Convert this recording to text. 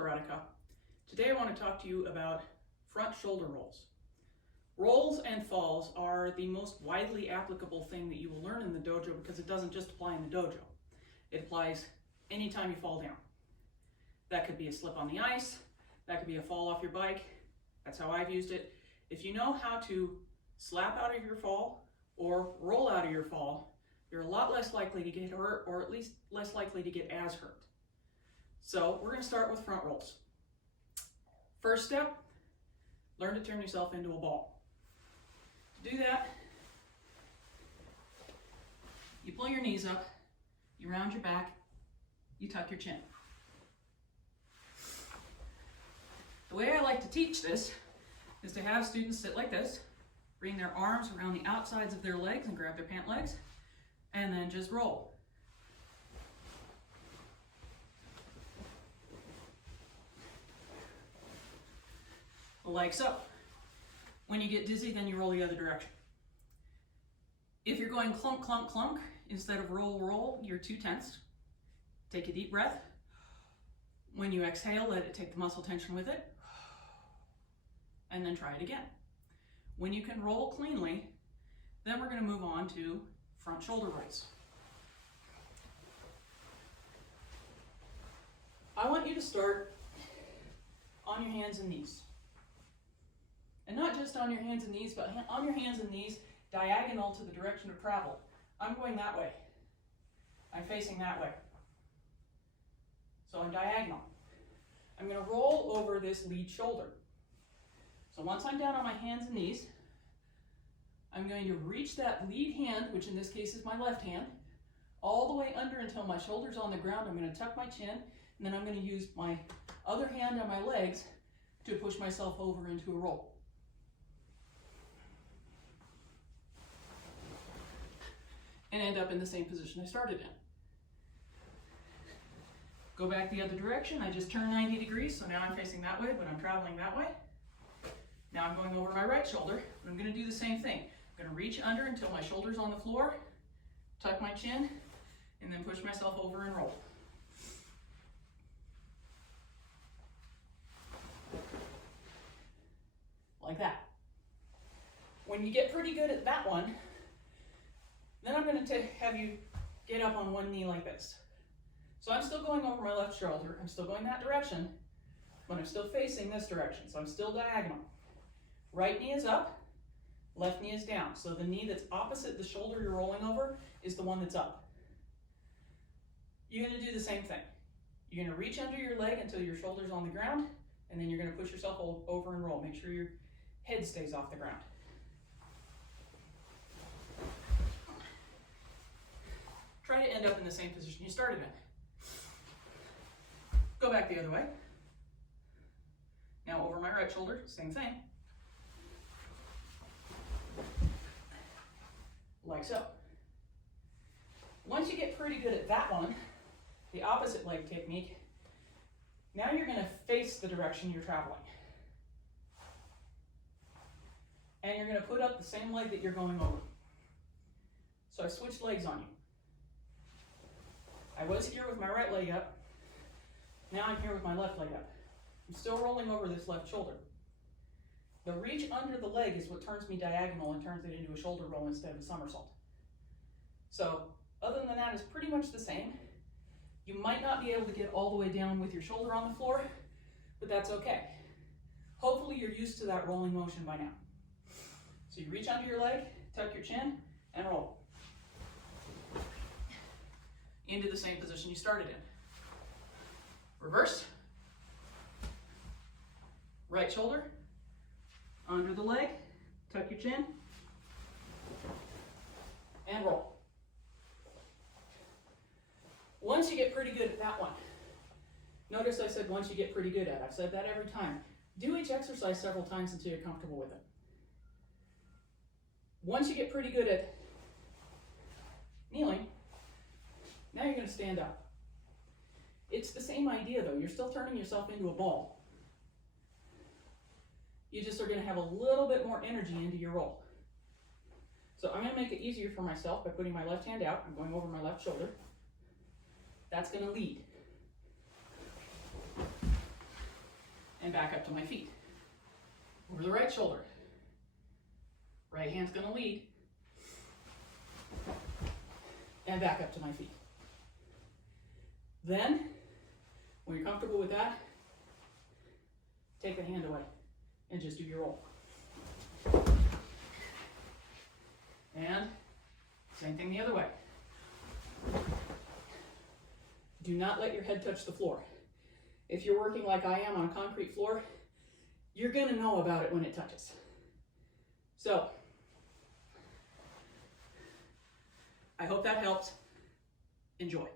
Karateka. Today I want to talk to you about front shoulder rolls. Rolls and falls are the most widely applicable thing that you will learn in the dojo because it doesn't just apply in the dojo. It applies anytime you fall down. That could be a slip on the ice, that could be a fall off your bike. That's how I've used it. If you know how to slap out of your fall or roll out of your fall, you're a lot less likely to get hurt, or at least less likely to get as hurt. So we're going to start with front rolls. First step, learn to turn yourself into a ball. To do that, you pull your knees up, you round your back, you tuck your chin. The way I like to teach this is to have students sit like this, bring their arms around the outsides of their legs and grab their pant legs, and then just roll. Like so. When you get dizzy, then you roll the other direction. If you're going clunk, clunk, clunk, instead of roll, roll, you're too tensed. Take a deep breath. When you exhale, let it take the muscle tension with it. And then try it again. When you can roll cleanly, then we're going to move on to front shoulder rolls. I want you to start on your hands and knees. And not just on your hands and knees, but on your hands and knees, diagonal to the direction of travel. I'm going that way. I'm facing that way. So I'm diagonal. I'm going to roll over this lead shoulder. So once I'm down on my hands and knees, I'm going to reach that lead hand, which in this case is my left hand, all the way under until my shoulder's on the ground. I'm going to tuck my chin, and then I'm going to use my other hand on my legs to push myself over into a roll. And end up in the same position I started in. Go back the other direction. I just turned 90 degrees, so now I'm facing that way, but I'm traveling that way. Now I'm going over my right shoulder, but I'm going to do the same thing. I'm going to reach under until my shoulder's on the floor, tuck my chin, and then push myself over and roll. Like that. When you get pretty good at that one, then I'm going to have you get up on one knee like this. So I'm still going over my left shoulder. I'm still going that direction, but I'm still facing this direction. So I'm still diagonal. Right knee is up, left knee is down. So the knee that's opposite the shoulder you're rolling over is the one that's up. You're going to do the same thing. You're going to reach under your leg until your shoulder's on the ground, and then you're going to push yourself over and roll. Make sure your head stays off the ground. Try to end up in the same position you started in. Go back the other way. Now over my right shoulder, same thing. Like so. Once you get pretty good at that one, the opposite leg technique, now you're going to face the direction you're traveling. And you're going to put up the same leg that you're going over. So I switched legs on you. I was here with my right leg up. Now I'm here with my left leg up. I'm still rolling over this left shoulder. The reach under the leg is what turns me diagonal and turns it into a shoulder roll instead of a somersault. So other than that, it's pretty much the same. You might not be able to get all the way down with your shoulder on the floor, but that's okay. Hopefully you're used to that rolling motion by now. So you reach under your leg, tuck your chin, and roll. Into the same position you started in. Reverse. Right shoulder, under the leg, tuck your chin, and roll. Once you get pretty good at that one, notice I said once you get pretty good at it. I've said that every time. Do each exercise several times until you're comfortable with it. Once you get pretty good at kneeling, now you're going to stand up. It's the same idea though. You're still turning yourself into a ball. You just are going to have a little bit more energy into your roll. So I'm going to make it easier for myself by putting my left hand out. I'm going over my left shoulder. That's going to lead. and back up to my feet. Over the right shoulder. Right hand's gonna lead. And back up to my feet. Then, when you're comfortable with that, take the hand away and just do your roll. And same thing the other way. Do not let your head touch the floor. If you're working like I am on a concrete floor, you're gonna know about it when it touches. So, I hope that helps. Enjoy.